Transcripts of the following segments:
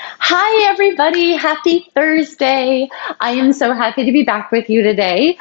Hi, everybody. Happy Thursday. I am so happy to be back with you today.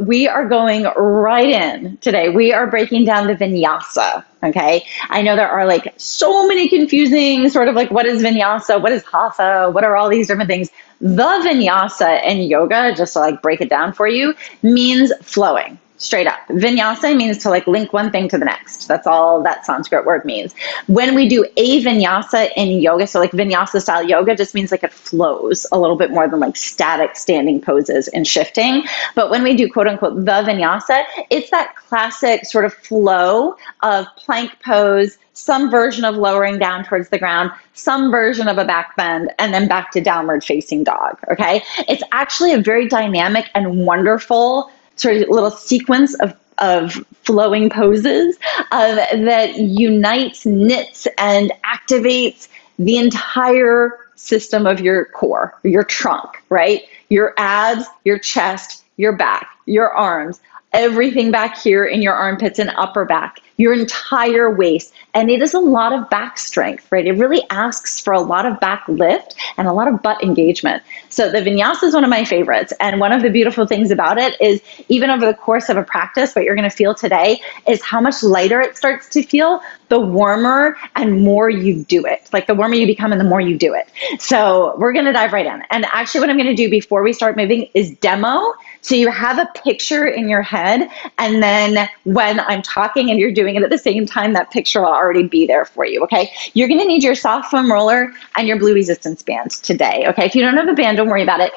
We are going right in today. We are breaking down the vinyasa. Okay. I know there are like so many confusing sort of like what is vinyasa? What is hatha? What are all these different things? The vinyasa in yoga, just to like break it down for you, means flowing. Straight up. Vinyasa means to like link one thing to the next. That's all that Sanskrit word means. When we do a vinyasa in yoga, so like vinyasa style yoga just means like it flows a little bit more than like static standing poses and shifting. But when we do quote unquote the vinyasa, it's that classic sort of flow of plank pose, some version of lowering down towards the ground, some version of a back bend, and then back to downward facing dog. Okay. It's actually a very dynamic and wonderful sort of little sequence of flowing poses that unites, knits, and activates the entire system of your core, your trunk, right? Your abs, your chest, your back, your arms, everything back here in your armpits and upper back, your entire waist. And it is a lot of back strength, right? It really asks for a lot of back lift and a lot of butt engagement. So the vinyasa is one of my favorites. And one of the beautiful things about it is even over the course of a practice, what you're going to feel today is how much lighter it starts to feel the warmer and more you do it. Like the warmer you become and the more you do it. So we're going to dive right in. And actually what I'm going to do before we start moving is demo. So you have a picture in your head, and then when I'm talking and you're doing it at the same time, that picture will already be there for you, okay? You're gonna need your soft foam roller and your blue resistance band today, okay? If you don't have a band, don't worry about it.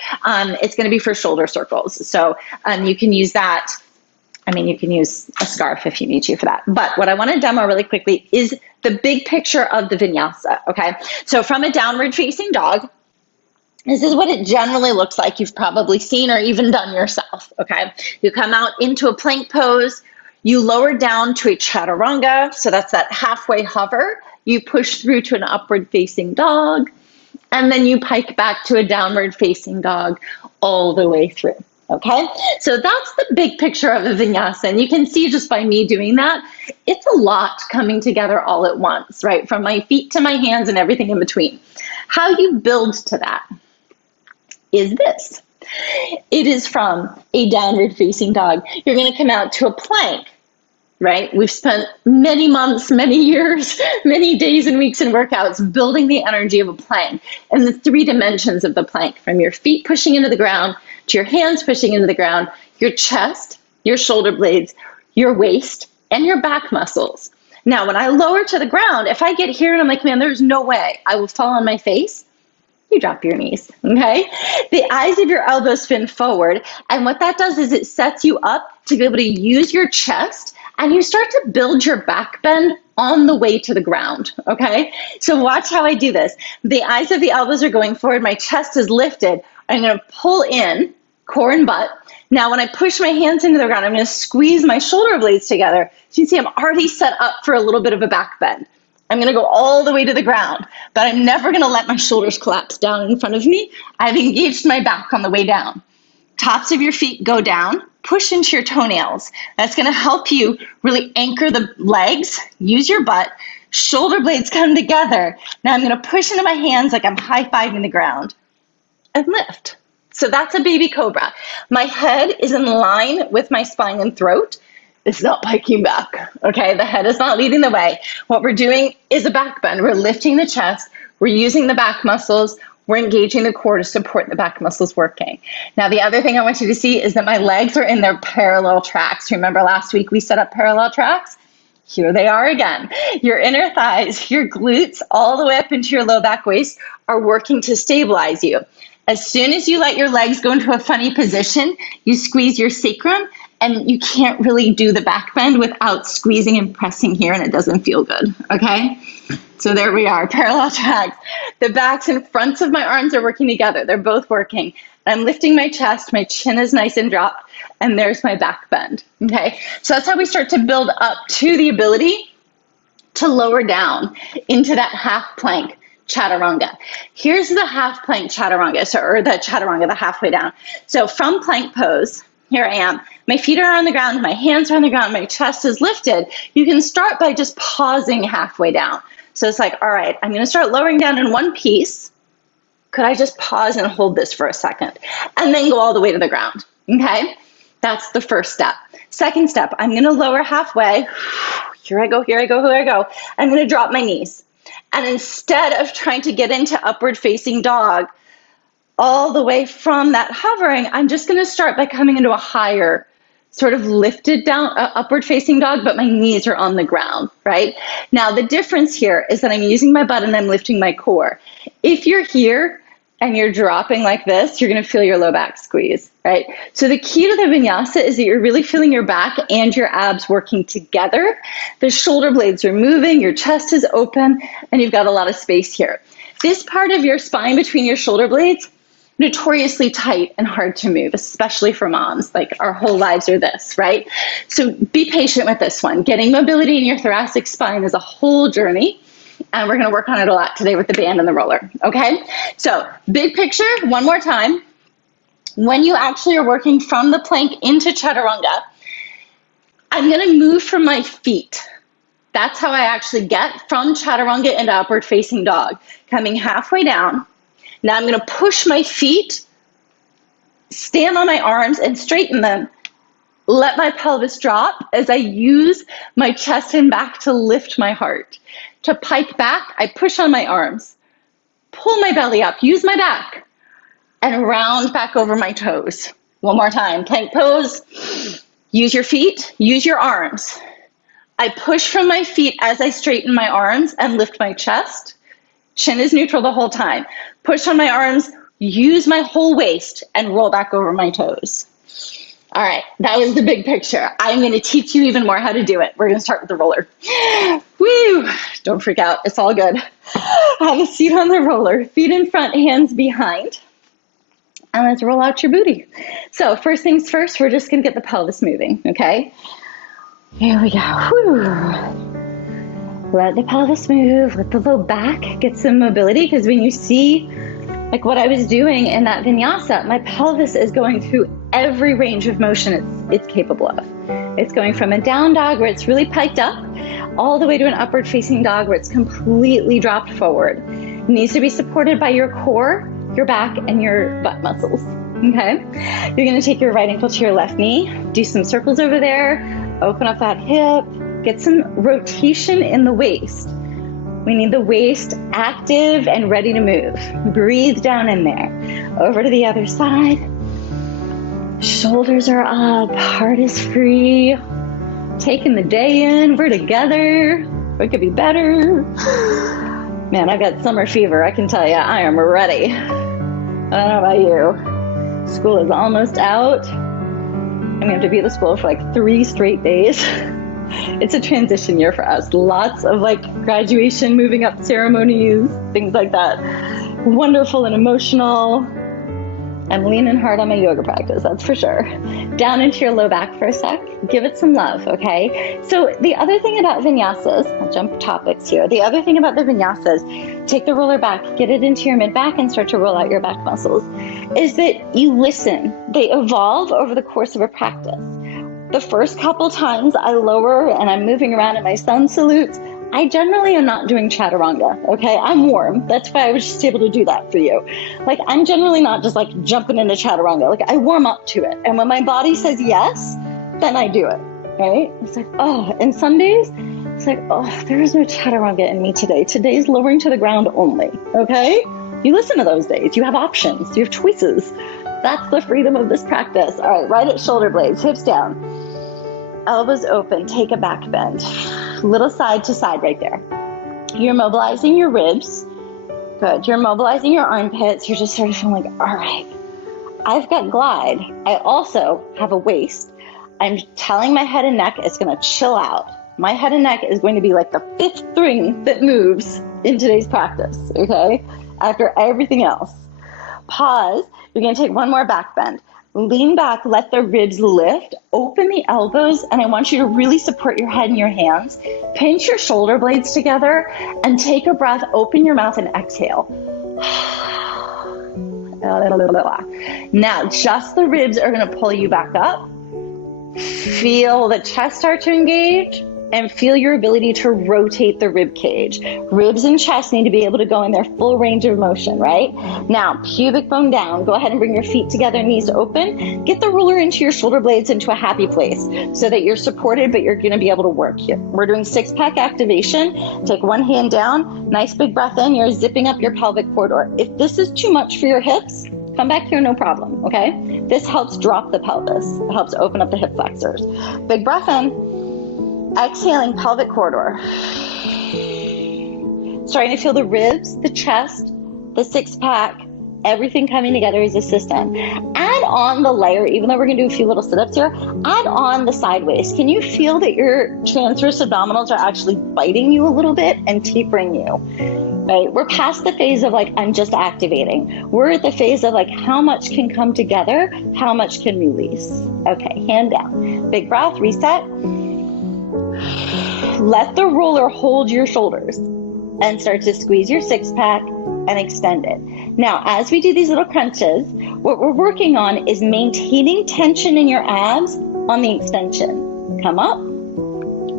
It's gonna be for shoulder circles. So you can use that. I mean, you can use a scarf if you need to for that. But what I wanna demo really quickly is the big picture of the vinyasa, okay? So from a downward facing dog, this is what it generally looks like. You've probably seen or even done yourself, okay? You come out into a plank pose, you lower down to a chaturanga, so that's that halfway hover. You push through to an upward facing dog, and then you pike back to a downward facing dog all the way through, okay? So that's the big picture of a vinyasa, and you can see just by me doing that, it's a lot coming together all at once, right? From my feet to my hands and everything in between. How you build to that is this. It is from a downward facing dog. You're going to come out to a plank, right? We've spent many months, many years, many days and weeks and workouts building the energy of a plank and the three dimensions of the plank, from your feet pushing into the ground to your hands pushing into the ground, your chest, your shoulder blades, your waist, and your back muscles. Now, when I lower to the ground, if I get here and I'm like, man, there's no way I will fall on my face, you drop your knees, okay? The eyes of your elbows spin forward, and what that does is it sets you up to be able to use your chest, and you start to build your back bend on the way to the ground, okay? So watch how I do this. The eyes of the elbows are going forward, my chest is lifted. I'm gonna pull in, core and butt. Now when I push my hands into the ground, I'm gonna squeeze my shoulder blades together. So you can see I'm already set up for a little bit of a back bend. I'm going to go all the way to the ground, but I'm never going to let my shoulders collapse down in front of me. I've engaged my back on the way down. Tops of your feet go down, push into your toenails. That's going to help you really anchor the legs, use your butt, shoulder blades come together. Now I'm going to push into my hands like I'm high-fiving the ground and lift. So that's a baby cobra. My head is in line with my spine and throat. It's not piking back, okay? The head is not leading the way. What we're doing is a back bend. We're lifting the chest. We're using the back muscles. We're engaging the core to support the back muscles working. Now, the other thing I want you to see is that my legs are in their parallel tracks. Remember last week we set up parallel tracks? Here they are again. Your inner thighs, your glutes, all the way up into your low back waist are working to stabilize you. As soon as you let your legs go into a funny position, you squeeze your sacrum, and you can't really do the back bend without squeezing and pressing here, and it doesn't feel good, okay? So there we are, parallel tracks. The backs and fronts of my arms are working together. They're both working. I'm lifting my chest, my chin is nice and dropped, and there's my back bend, okay? So that's how we start to build up to the ability to lower down into that half plank chaturanga. Here's the half plank chaturanga, or the chaturanga, the halfway down. So from plank pose, here I am. My feet are on the ground, my hands are on the ground, my chest is lifted. You can start by just pausing halfway down. So it's like, all right, I'm gonna start lowering down in one piece. Could I just pause and hold this for a second and then go all the way to the ground? Okay, that's the first step. Second step, I'm gonna lower halfway. Here I go, here I go, here I go. I'm gonna drop my knees. And instead of trying to get into upward facing dog all the way from that hovering, I'm just gonna start by coming into a higher, sort of lifted down, upward facing dog, but my knees are on the ground, right? Now the difference here is that I'm using my butt and I'm lifting my core. If you're here and you're dropping like this, you're gonna feel your low back squeeze, right? So the key to the vinyasa is that you're really feeling your back and your abs working together. The shoulder blades are moving, your chest is open, and you've got a lot of space here. This part of your spine between your shoulder blades, notoriously tight and hard to move, especially for moms. Like our whole lives are this, right? So be patient with this one. Getting mobility in your thoracic spine is a whole journey, and we're gonna work on it a lot today with the band and the roller, okay? So big picture, one more time. When you actually are working from the plank into chaturanga, I'm gonna move from my feet. That's how I actually get from chaturanga into upward facing dog. Coming halfway down. Now I'm gonna push my feet, stand on my arms and straighten them. Let my pelvis drop as I use my chest and back to lift my heart. To pike back, I push on my arms, pull my belly up, use my back, and round back over my toes. One more time, plank pose. Use your feet, use your arms. I push from my feet as I straighten my arms and lift my chest. Chin is neutral the whole time. Push on my arms, use my whole waist, and roll back over my toes. All right, that was the big picture. I'm gonna teach you even more how to do it. We're gonna start with the roller. Woo! Don't freak out, it's all good. Have a seat on the roller, feet in front, hands behind. And let's roll out your booty. So first things first, we're just gonna get the pelvis moving, okay? Here we go. Woo. Let the pelvis move, let the low back get some mobility, because when you see like what I was doing in that vinyasa, my pelvis is going through every range of motion it's capable of. It's going from a down dog where it's really piked up, all the way to an upward facing dog where it's completely dropped forward. It needs to be supported by your core, your back, and your butt muscles, okay? You're gonna take your right ankle to your left knee, do some circles over there, open up that hip, get some rotation in the waist. We need the waist active and ready to move. Breathe down in there. Over to the other side. Shoulders are up, heart is free. Taking the day in, we're together. We could be better. Man, I've got summer fever, I can tell you, I am ready. I don't know about you. School is almost out. I'm gonna have to be at the school for like 3 straight days. It's a transition year for us. Lots of like graduation, moving up ceremonies, things like that. Wonderful and emotional. I'm leaning hard on my yoga practice, that's for sure. Down into your low back for a sec. Give it some love, okay? So the other thing about vinyasas, I'll jump topics here. The other thing about the vinyasas, take the roller back, get it into your mid back and start to roll out your back muscles, is that you listen. They evolve over the course of a practice. The first couple times I lower and I'm moving around in my sun salutes, I generally am not doing chaturanga, okay? I'm warm. That's why I was just able to do that for you. Like, I'm generally not just like jumping into chaturanga. Like, I warm up to it. And when my body says yes, then I do it, right? It's like, oh, and some days, it's like, oh, there is no chaturanga in me today. Today's lowering to the ground only, okay? You listen to those days. You have options. You have choices. That's the freedom of this practice. All right, right at shoulder blades, hips down. Elbows open, take a back bend. Little side to side right there. You're mobilizing your ribs. Good, you're mobilizing your armpits. You're just sort of feeling like, all right, I've got glide. I also have a waist. I'm telling my head and neck it's gonna chill out. My head and neck is going to be like the 5th string that moves in today's practice, okay? After everything else. Pause, you're gonna take one more back bend. Lean back, let the ribs lift, open the elbows, and I want you to really support your head in your hands. Pinch your shoulder blades together and take a breath, open your mouth and exhale. Now, just the ribs are gonna pull you back up. Feel the chest start to engage. and feel your ability to rotate the rib cage. Ribs and chest need to be able to go in their full range of motion, right? Now, pubic bone down. Go ahead and bring your feet together, knees open. Get the ruler into your shoulder blades into a happy place so that you're supported, but you're gonna be able to work here. We're doing six-pack activation. Take one hand down, nice big breath in. You're zipping up your pelvic corridor. If this is too much for your hips, come back here, no problem, okay? This helps drop the pelvis. It helps open up the hip flexors. Big breath in. Exhaling, pelvic corridor. Starting to feel the ribs, the chest, the six-pack, everything coming together as a system. Add on the layer, even though we're gonna do a few little sit-ups here, add on the sideways. Can you feel that your transverse abdominals are actually biting you a little bit and tapering you? Right? We're past the phase of like, I'm just activating. We're at the phase of like, how much can come together? How much can release? Okay, hand down. Big breath, reset. Let the roller hold your shoulders and start to squeeze your six-pack and extend it. Now, as we do these little crunches, what we're working on is maintaining tension in your abs on the extension. Come up,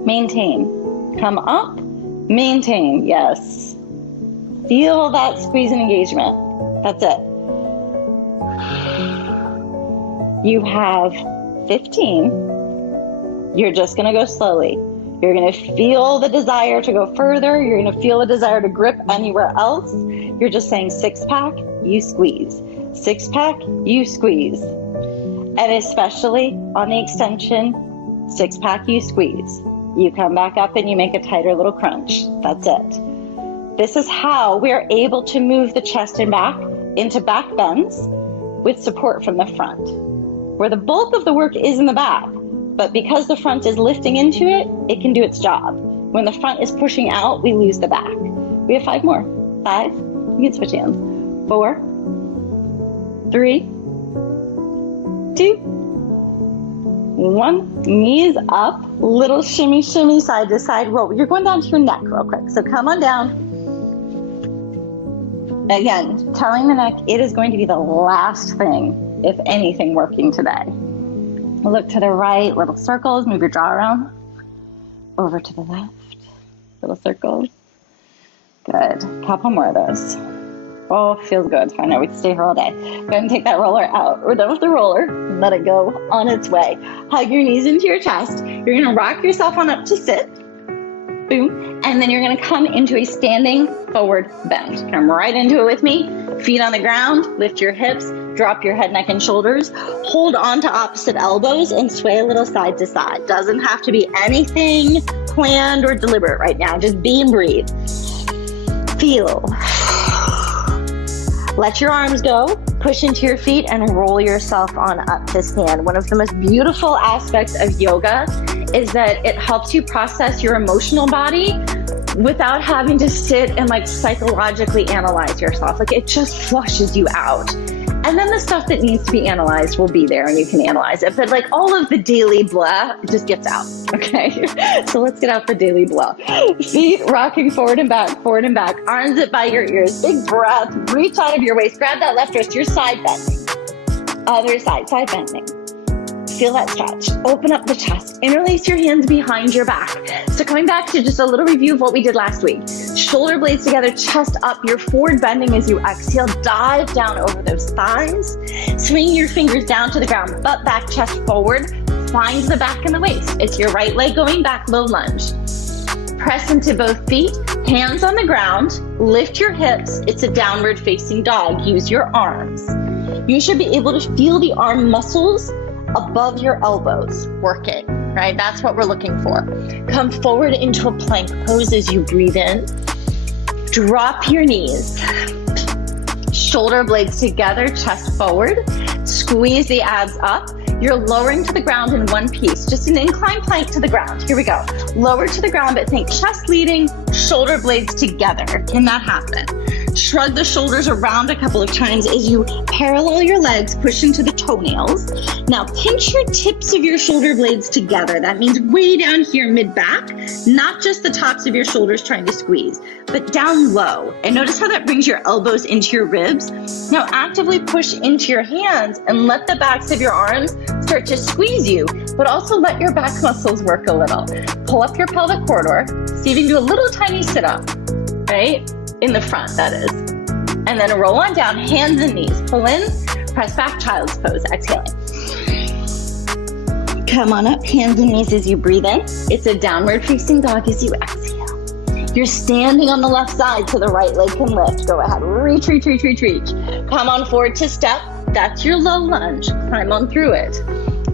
maintain. Come up, maintain. Yes. Feel that squeeze and engagement. That's it. You have 15. You're just going to go slowly. You're going to feel the desire to go further. You're going to feel the desire to grip anywhere else. You're just saying six-pack, you squeeze. Six-pack, you squeeze. And especially on the extension, six-pack, you squeeze. You come back up and you make a tighter little crunch. That's it. This is how we're able to move the chest and back into back bends with support from the front, where the bulk of the work is in the back. But because the front is lifting into it, it can do its job. When the front is pushing out, we lose the back. We have 5 more. 5, you can switch hands. 4, 3, 2, 1. Knees up, little shimmy, shimmy, side to side roll. You're going down to your neck real quick. So come on down. Again, telling the neck, it is going to be the last thing, if anything, working today. Look to the right, little circles, move your jaw around. Over to the left, little circles. Good, couple more of those. Oh, feels good. I know we can stay here all day. Go ahead and take that roller out. We're done with the roller. Let it go on its way. Hug your knees into your chest. You're gonna rock yourself on up to sit. Boom. And then you're gonna come into a standing forward bend. Come right into it with me. Feet on the ground, lift your hips, drop your head, neck, and shoulders. Hold on to opposite elbows and sway a little side to side. Doesn't have to be anything planned or deliberate right now. Just be and breathe. Feel. Let your arms go, push into your feet, and roll yourself on up to stand. One of the most beautiful aspects of yoga is that it helps you process your emotional body without having to sit and like psychologically analyze yourself. Like it just flushes you out. And then the stuff that needs to be analyzed will be there and you can analyze it. But like all of the daily blah just gets out, okay? So let's get out the daily blah. Feet rocking forward and back, arms up by your ears. Big breath, reach out of your waist, grab that left wrist, you're side bending. Other side, side bending. Feel that stretch. Open up the chest. Interlace your hands behind your back. So coming back to just a little review of what we did last week. Shoulder blades together, chest up. You're forward bending as you exhale. Dive down over those thighs. Swing your fingers down to the ground. Butt back, chest forward. Find the back and the waist. It's your right leg going back, low lunge. Press into both feet. Hands on the ground. Lift your hips. It's a downward facing dog. Use your arms. You should be able to feel the arm muscles above your elbows working, right? That's what we're looking for. Come forward into a plank pose as you breathe in. Drop your knees. Shoulder blades together, chest forward. Squeeze the abs up. You're lowering to the ground in one piece, just an incline plank to the ground. Here we go. Lower to the ground, but think chest leading, shoulder blades together. Can that happen? Shrug the shoulders around a couple of times as you parallel your legs, push into the toenails. Now pinch your tips of your shoulder blades together. That means way down here mid-back, not just the tops of your shoulders trying to squeeze, but down low. And notice how that brings your elbows into your ribs. Now actively push into your hands and let the backs of your arms start to squeeze you, but also let your back muscles work a little. Pull up your pelvic corridor. See if you can do a little tiny sit-up, right? In the front, that is. And then roll on down, hands and knees. Pull in, press back, child's pose, exhaling. Come on up, hands and knees as you breathe in. It's a downward facing dog as you exhale. You're standing on the left side so the right leg can lift. Go ahead, reach, reach, reach, reach, reach. Come on forward to step. That's your low lunge. Climb on through it.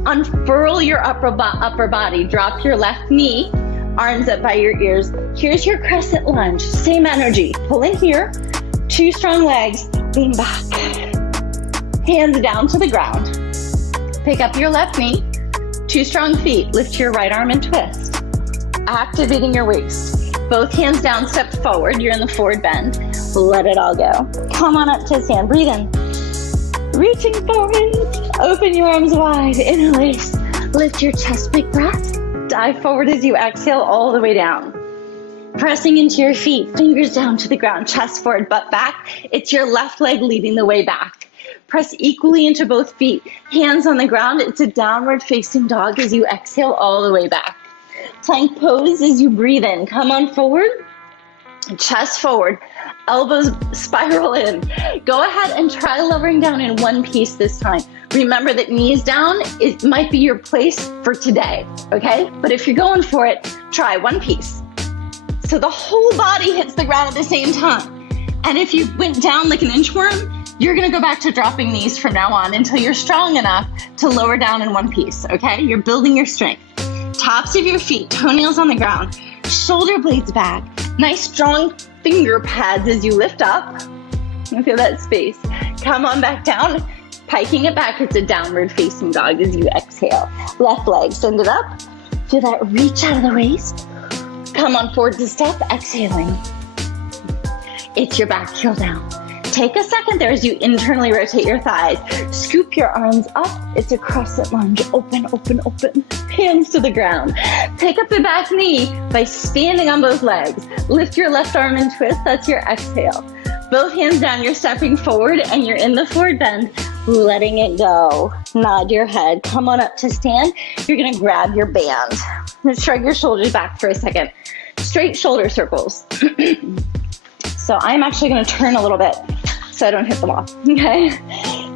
Unfurl your upper body. Drop your left knee, arms up by your ears. Here's your crescent lunge. Same energy. Pull in here. Two strong legs. Lean back. Hands down to the ground. Pick up your left knee. Two strong feet. Lift your right arm and twist. Activating your waist. Both hands down, step forward. You're in the forward bend. Let it all go. Come on up to stand. Breathe in. Reaching forward. Open your arms wide. Interlace. Lift your chest, big breath. Dive forward as you exhale all the way down. Pressing into your feet, fingers down to the ground, chest forward, butt back. It's your left leg leading the way back. Press equally into both feet, hands on the ground. It's a downward facing dog as you exhale all the way back. Plank pose as you breathe in. Come on forward, chest forward, elbows spiral in. Go ahead and try lowering down in one piece this time. Remember that knees down, it might be your place for today, okay? But if you're going for it, try one piece. So the whole body hits the ground at the same time. And if you went down like an inchworm, you're gonna go back to dropping knees from now on until you're strong enough to lower down in one piece, okay? You're building your strength. Tops of your feet, toenails on the ground, shoulder blades back. Nice strong finger pads as you lift up. Feel that space. Come on back down. Piking it back, it's a downward facing dog as you exhale. Left leg, send it up. Feel that reach out of the waist. Come on forward to step, exhaling. It's your back heel down. Take a second there as you internally rotate your thighs. Scoop your arms up. It's a crescent lunge. Open, open, open. Hands to the ground. Take up the back knee by standing on both legs. Lift your left arm and twist. That's your exhale. Both hands down. You're stepping forward and you're in the forward bend. Letting it go. Nod your head. Come on up to stand. You're going to grab your band. Let's shrug your shoulders back for a second. Straight shoulder circles. So I'm actually going to turn a little bit so I don't hit the wall, okay?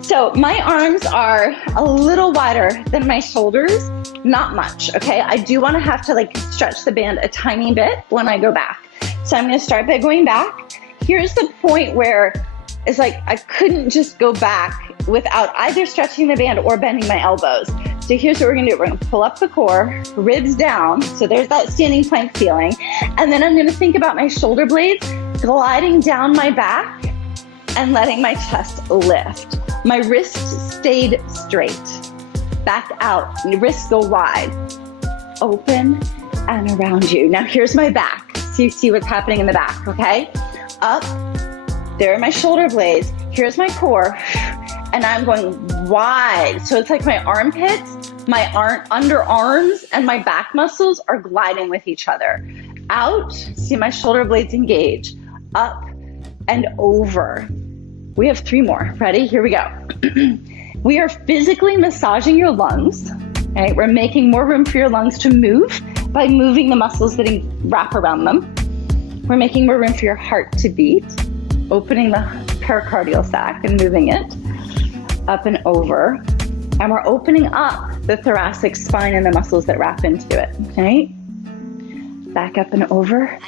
So my arms are a little wider than my shoulders, not much, okay? I do want to have to like stretch the band a tiny bit when I go back. So I'm going to start by going back. Here's the point where it's like I couldn't just go back without either stretching the band or bending my elbows. So here's what we're gonna do. We're gonna pull up the core, ribs down. So there's that standing plank feeling. And then I'm gonna think about my shoulder blades gliding down my back and letting my chest lift. My wrists stayed straight. Back out, wrists go wide. Open and around you. Now here's my back. So you see what's happening in the back, okay? Up, there are my shoulder blades. Here's my core. And I'm going wide. So it's like my armpits, my underarms, and my back muscles are gliding with each other. Out, see my shoulder blades engage. Up and over. We have 3 more. Ready? Here we go. We are physically massaging your lungs. Okay? We're making more room for your lungs to move by moving the muscles that wrap around them. We're making more room for your heart to beat, opening the pericardial sac and moving it. Up and over, and we're opening up the thoracic spine and the muscles that wrap into it, okay? Back up and over,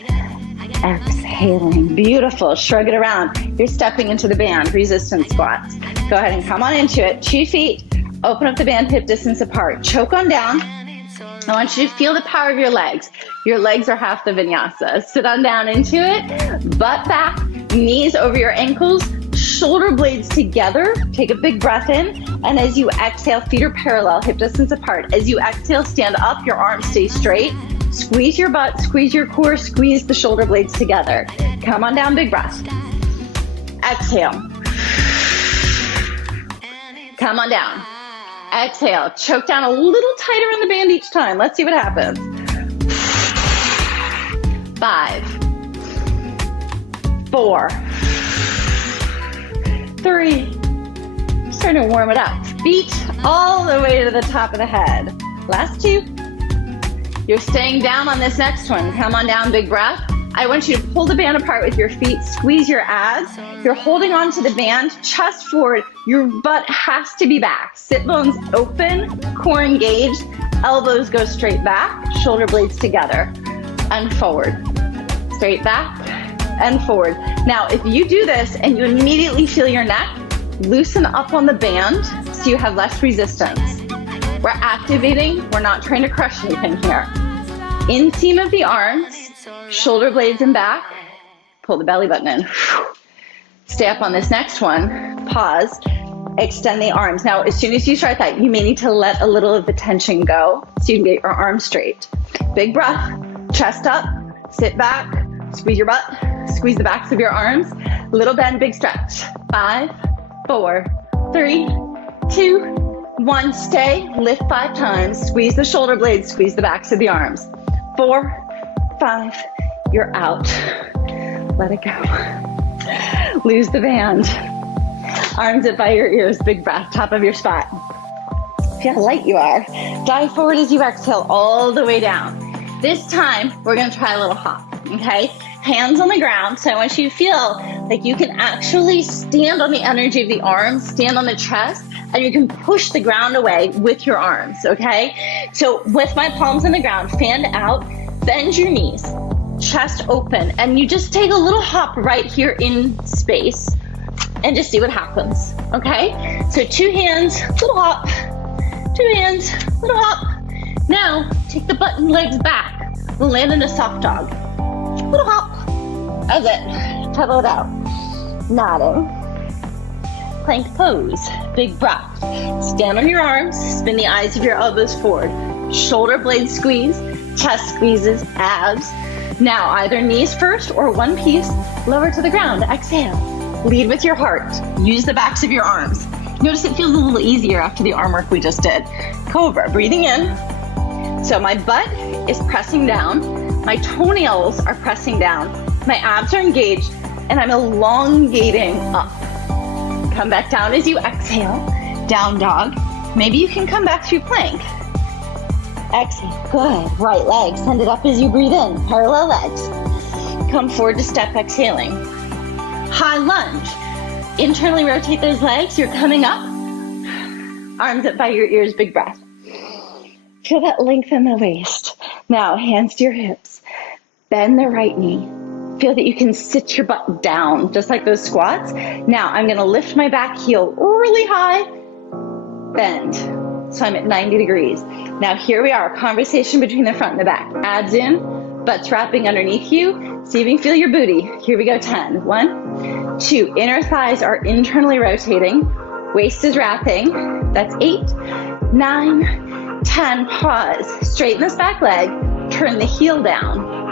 exhaling, beautiful, shrug it around. You're stepping into the band, resistance squats. Go ahead and come on into it, 2 feet, open up the band hip distance apart, choke on down. I want you to feel the power of your legs. Your legs are half the vinyasa. Sit on down into it, butt back, knees over your ankles, shoulder blades together. Take a big breath in. And as you exhale, feet are parallel, hip distance apart. As you exhale, stand up, your arms stay straight. Squeeze your butt, squeeze your core, squeeze the shoulder blades together. Come on down, big breath. Exhale. Come on down. Exhale. Choke down a little tighter on the band each time. Let's see what happens. 5, 4, 3. Starting to warm it up. Feet all the way to the top of the head. Last 2. You're staying down on this next one. Come on down, big breath. I want you to pull the band apart with your feet, squeeze your abs. You're holding on to the band, chest forward. Your butt has to be back. Sit bones open, core engaged, elbows go straight back, shoulder blades together, and forward. Straight back and forward. Now, if you do this and you immediately feel your neck, loosen up on the band so you have less resistance. We're activating, we're not trying to crush anything here. Inseam of the arms, shoulder blades in back, pull the belly button in. Stay up on this next one, pause, extend the arms. Now, as soon as you start that, you may need to let a little of the tension go so you can get your arms straight. Big breath, chest up, sit back, squeeze your butt, squeeze the backs of your arms, little bend, big stretch. 5, 4, 3, 2, 1. Stay, lift 5 times, squeeze the shoulder blades, squeeze the backs of the arms. 4, 5, you're out. Let it go. Lose the band. Arms up by your ears, big breath, top of your spot. See how light you are. Dive forward as you exhale all the way down. This time, we're gonna try a little hop, okay? Hands on the ground, so I want you to feel like you can actually stand on the energy of the arms, stand on the chest, and you can push the ground away with your arms, okay? So with my palms on the ground, fan out, bend your knees, chest open, and you just take a little hop right here in space and just see what happens, okay? So 2 hands, little hop, 2 hands, little hop. Now, take the butt and legs back. We'll land in a soft dog. Little hop. That's it. Pedal it out. Nodding. Plank pose. Big breath. Stand on your arms. Spin the eyes of your elbows forward. Shoulder blades squeeze. Chest squeezes. Abs. Now, either knees first or one piece. Lower to the ground. Exhale. Lead with your heart. Use the backs of your arms. Notice it feels a little easier after the arm work we just did. Cobra. Breathing in. So my butt is pressing down. My toenails are pressing down. My abs are engaged, and I'm elongating up. Come back down as you exhale. Down dog. Maybe you can come back through plank. Exhale. Good. Right leg. Send it up as you breathe in. Parallel legs. Come forward to step, exhaling. High lunge. Internally rotate those legs. You're coming up. Arms up by your ears. Big breath. Feel that length in the waist. Now, hands to your hips. Bend the right knee. Feel that you can sit your butt down, just like those squats. Now, I'm gonna lift my back heel really high, bend. So I'm at 90 degrees. Now, here we are, conversation between the front and the back. Abs in, butts wrapping underneath you. See if you can feel your booty. Here we go, 10. 1, 2, inner thighs are internally rotating. Waist is wrapping. That's 8, 9, 10, pause. Straighten this back leg, turn the heel down.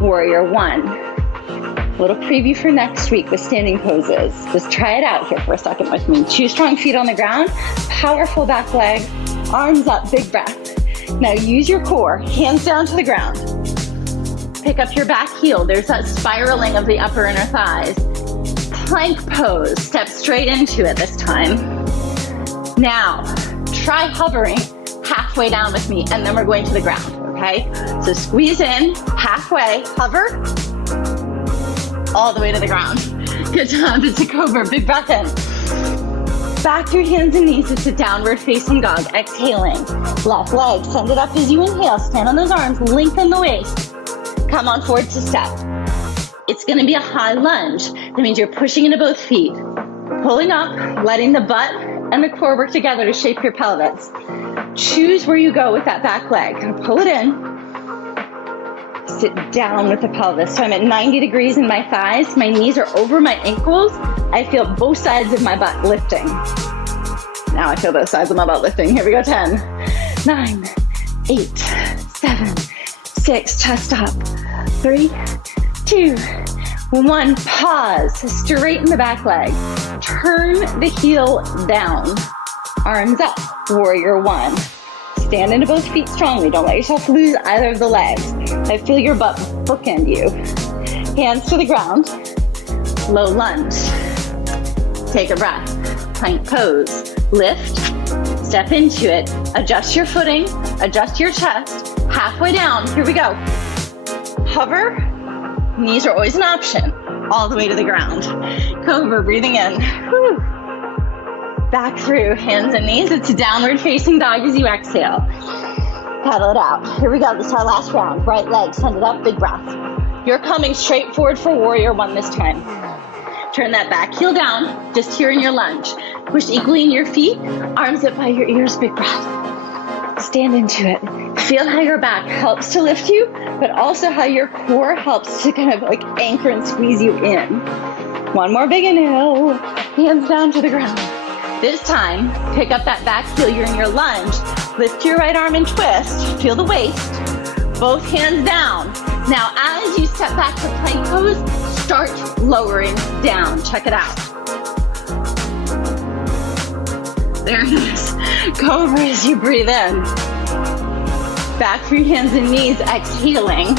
Warrior 1. Little preview for next week with standing poses. Just try it out here for a second with me. 2 strong feet on the ground, powerful back leg, arms up, big breath. Now use your core, hands down to the ground. Pick up your back heel. There's that spiraling of the upper inner thighs. Plank pose, step straight into it this time. Now, try hovering halfway down with me, and then we're going to the ground, okay? So squeeze in, halfway, hover, all the way to the ground. Good job, it's a cobra, big breath in. Back through hands and knees, it's a downward facing dog, exhaling. Left leg, send it up as you inhale, stand on those arms, lengthen the waist. Come on forward to step. It's gonna be a high lunge. That means you're pushing into both feet, pulling up, letting the butt and the core work together to shape your pelvis. Choose where you go with that back leg. Pull it in. Sit down with the pelvis. So I'm at 90 degrees in my thighs. My knees are over my ankles. I feel both sides of my butt lifting. Now I feel both sides of my butt lifting. Here we go, 10, 9, 8, 7, 6, chest up. 3, 2, 1, pause, straighten the back leg. Turn the heel down, arms up, warrior 1. Stand into both feet strongly. Don't let yourself lose either of the legs. I feel your butt bookend you. Hands to the ground, low lunge. Take a breath, plank pose, lift, step into it, adjust your footing, adjust your chest, halfway down, here we go. Hover, knees are always an option, all the way to the ground. Cobra, breathing in. Whew. Back through, hands and knees. It's a downward facing dog as you exhale. Paddle it out. Here we go, this is our last round. Right leg, send it up, big breath. You're coming straight forward for warrior 1 this time. Turn that back heel down, just here in your lunge. Push equally in your feet, arms up by your ears, big breath. Stand into it. Feel how your back helps to lift you, but also how your core helps to kind of like anchor and squeeze you in. 1 more big inhale, hands down to the ground. This time, pick up that back heel, you're in your lunge. Lift your right arm and twist, feel the waist. Both hands down. Now, as you step back to plank pose, start lowering down. Check it out. There it is. Cobra as you breathe in. Back through hands and knees, exhaling.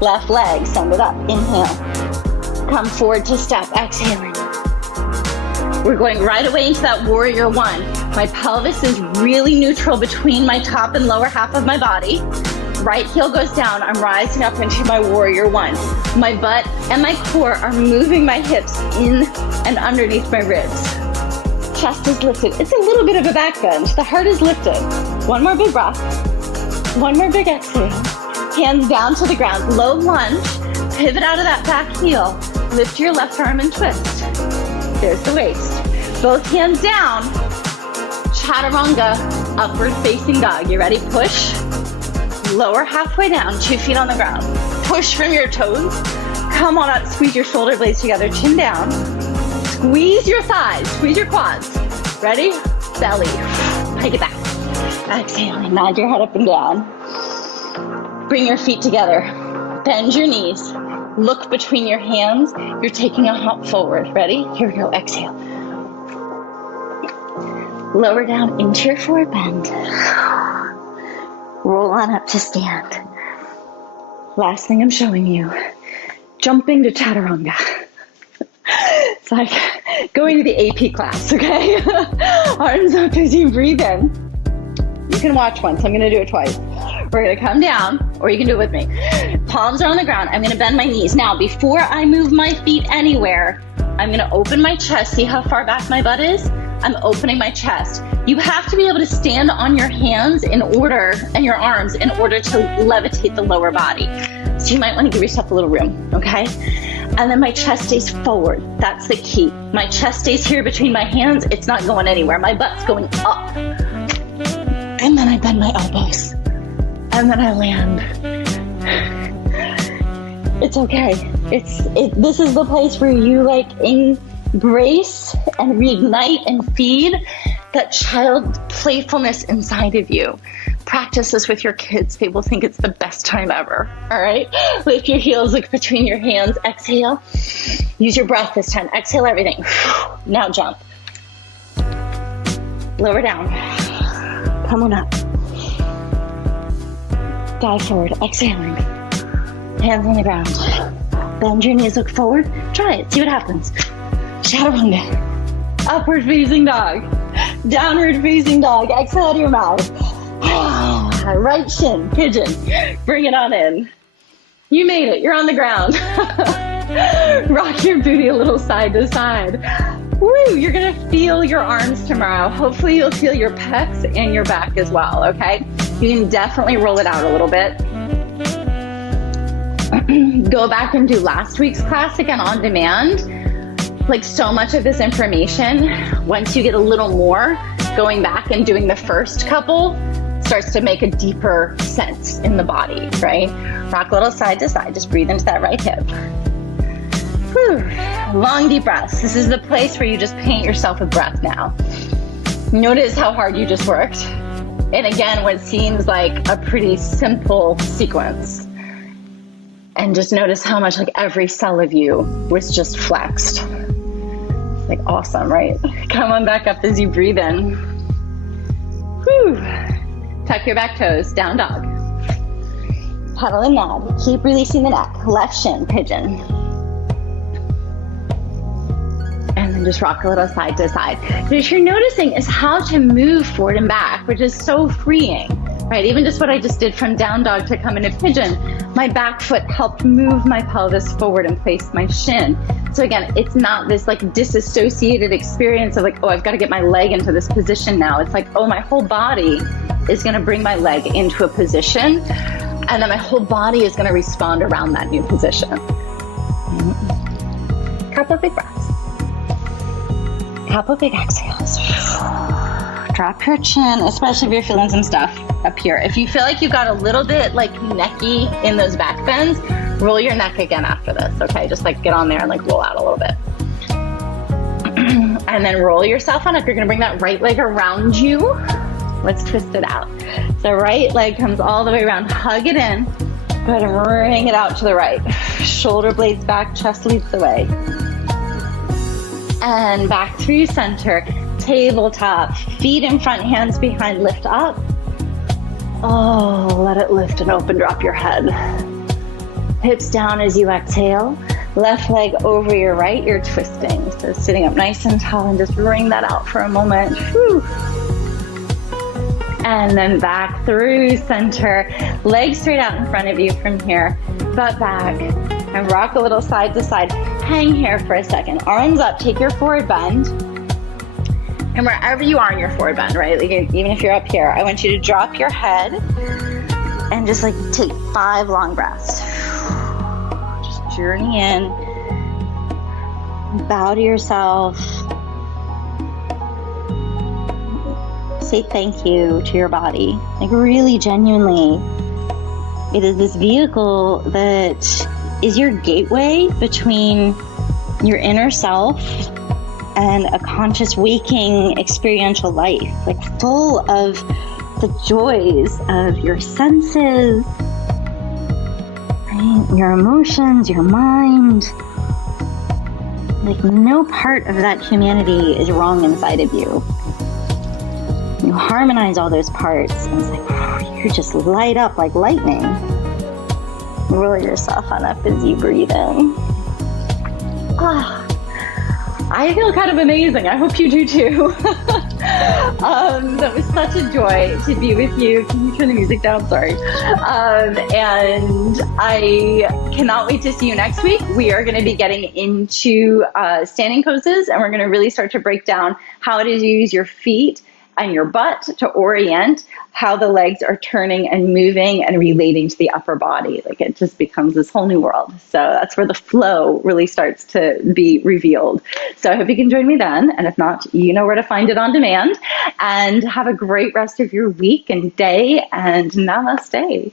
Left leg, send it up. Inhale. Come forward to step, exhaling. We're going right away into that warrior 1. My pelvis is really neutral between my top and lower half of my body. Right heel goes down, I'm rising up into my warrior 1. My butt and my core are moving my hips in and underneath my ribs. Chest is lifted. It's a little bit of a back bend. The heart is lifted. 1 more big breath. 1 more big exhale. Hands down to the ground. Low lunge. Pivot out of that back heel. Lift your left arm and twist. There's the waist. Both hands down. Chaturanga, upward facing dog. You ready? Push. Lower halfway down, 2 feet on the ground. Push from your toes. Come on up, squeeze your shoulder blades together, chin down. Squeeze your thighs, squeeze your quads. Ready? Belly. Hike it back. Exhaling, nod your head up and down. Bring your feet together. Bend your knees. Look between your hands. You're taking a hop forward. Ready? Here we go. Exhale. Lower down into your forward bend. Roll on up to stand. Last thing I'm showing you. Jumping to chaturanga. It's like going to the AP class, okay? Arms up as you breathe in. You can watch once. I'm going to do it twice. We're going to come down, or you can do it with me. Palms are on the ground. I'm going to bend my knees. Now, before I move my feet anywhere, I'm going to open my chest. See how far back my butt is? I'm opening my chest. You have to be able to stand on your hands in order, and your arms in order to levitate the lower body. So you might want to give yourself a little room, okay? And then my chest stays forward. That's the key. My chest stays here between my hands. It's not going anywhere. My butt's going up. And then I bend my elbows. And then I land. It's okay. This is the place where you like embrace and reignite and feed that child playfulness inside of you. Practice this with your kids. They will think it's the best time ever. All right? Lift your heels, look between your hands. Exhale. Use your breath this time. Exhale everything. Now jump. Lower down. Come on up. Dive forward. Exhaling. Hands on the ground. Bend your knees, look forward. Try it. See what happens. Chaturanga. Upward facing dog. Downward facing dog. Exhale out of your mouth. Right shin, pigeon. Bring it on in. You made it. You're on the ground. Rock your booty a little side to side. Woo! You're going to feel your arms tomorrow. Hopefully you'll feel your pecs and your back as well, okay? You can definitely roll it out a little bit. Go back and do last week's class again on demand. Like so much of this information, once you get a little more, going back and doing the first couple starts to make a deeper sense in the body, right? Rock a little side to side. Just breathe into that right hip. Whew. Long, deep breaths. This is the place where you just paint yourself with breath now. Notice how hard you just worked. And again, what seems like a pretty simple sequence. And just notice how much like every cell of you was just flexed. Like awesome, right? Come on back up as you breathe in. Whew. Tuck your back toes, down dog. Pedal and nod. Keep releasing the neck. Left shin, pigeon. And then just rock a little side to side. What you're noticing is how to move forward and back, which is so freeing, right? Even just what I just did from down dog to come into pigeon, my back foot helped move my pelvis forward and place my shin. So again, it's not this like disassociated experience of like, oh, I've got to get my leg into this position now. It's like, oh, my whole body is going to bring my leg into a position, and then my whole body is going to respond around that new position. Couple of big breaths. Couple big exhales. Drop your chin, especially if you're feeling some stuff up here. If you feel like you got a little bit like necky in those back bends, roll your neck again after this, okay? Just like get on there and like roll out a little bit. And then roll yourself on up. You're gonna bring that right leg around you. Let's twist it out. So right leg comes all the way around, hug it in. Go ahead and bring it out to the right. Shoulder blades back, chest leads the way. And back through center, tabletop, feet in front, hands behind, lift up. Oh, let it lift and open, drop your head. Hips down as you exhale. Left leg over your right, you're twisting. So sitting up nice and tall and just wring that out for a moment. Whew. And then back through center, legs straight out in front of you from here, butt back, and rock a little side to side. Hang here for a second. Arms up, take your forward bend. And wherever you are in your forward bend, right? Like even if you're up here, I want you to drop your head and just like take 5 long breaths. Just journey in. Bow to yourself. Say thank you to your body. Like really genuinely. It is this vehicle that is your gateway between your inner self and a conscious waking experiential life, like full of the joys of your senses, right? Your emotions, your mind. Like no part of that humanity is wrong inside of you. You harmonize all those parts and it's like, you just light up like lightning. Roll yourself on up as you breathe in. I feel kind of amazing. I hope you do too. That was such a joy to be with you. Can you turn the music down? Sorry. And I cannot wait to see you next week. We are going to be getting into standing poses, and we're going to really start to break down how to use your feet and your butt to orient how the legs are turning and moving and relating to the upper body. Like it just becomes this whole new world. So that's where the flow really starts to be revealed. So I hope you can join me then. And if not, you know where to find it on demand. And have a great rest of your week and day, and namaste.